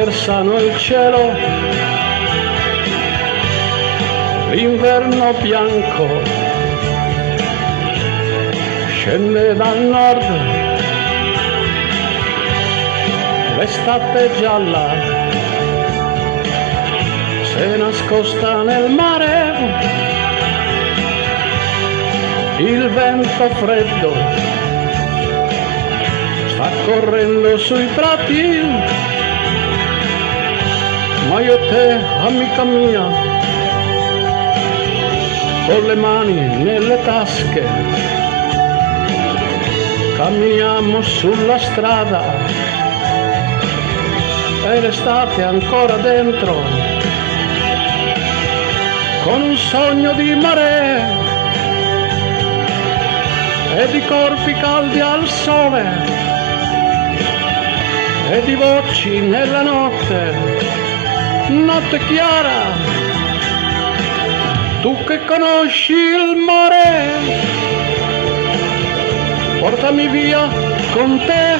attraversano il cielo, l'inverno bianco scende dal nord, l'estate gialla s'è nascosta nel mare, il vento freddo sta correndo sui prati, ma io te, amica mia, con le mani nelle tasche, camminiamo sulla strada e l'estate ancora dentro, con un sogno di mare e di corpi caldi al sole e di voci nella notte, notte chiara. Tu che conosci il mare, portami via con te,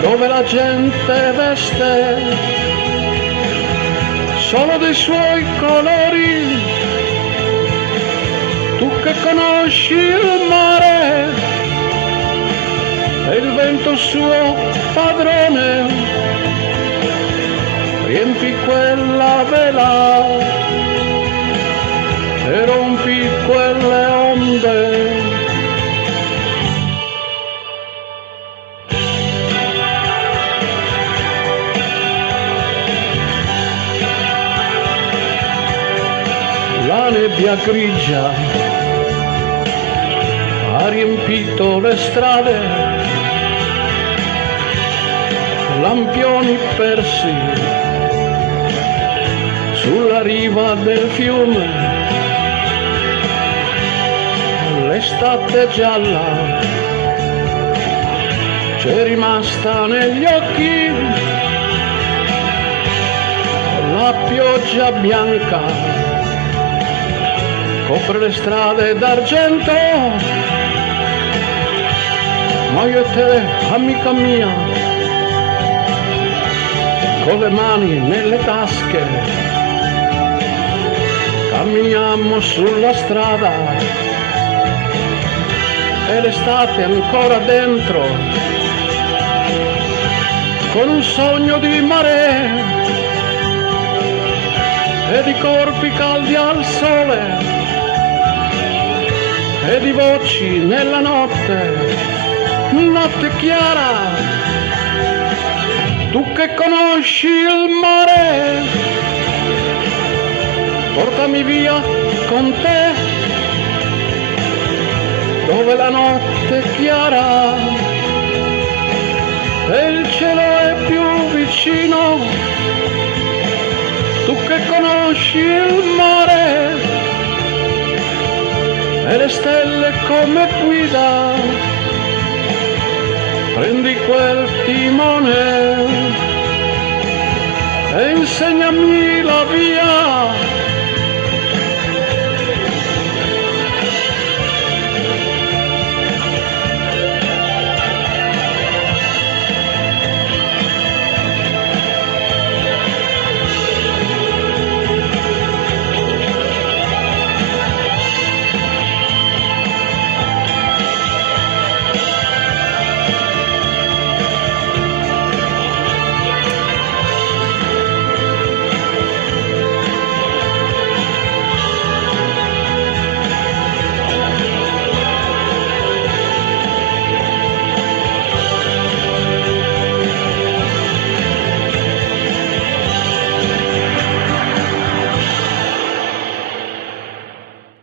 dove la gente veste solo dei suoi colori. Tu che conosci il mare e il vento suo padrone, riempi quella vela e rompi quelle onde. La nebbia grigia ha riempito le strade, lampioni persi sulla riva del fiume, l'estate gialla c'è rimasta negli occhi, la pioggia bianca copre le strade d'argento, ma io e te, amica mia, con le mani nelle tasche, camminiamo sulla strada e l'estate ancora dentro, con un sogno di mare e di corpi caldi al sole e di voci nella notte, notte chiara. Tu che conosci il mare, portami via con te, dove la notte è chiara e il cielo è più vicino. Tu che conosci il mare e le stelle come guida, prendi quel timone e insegnami la via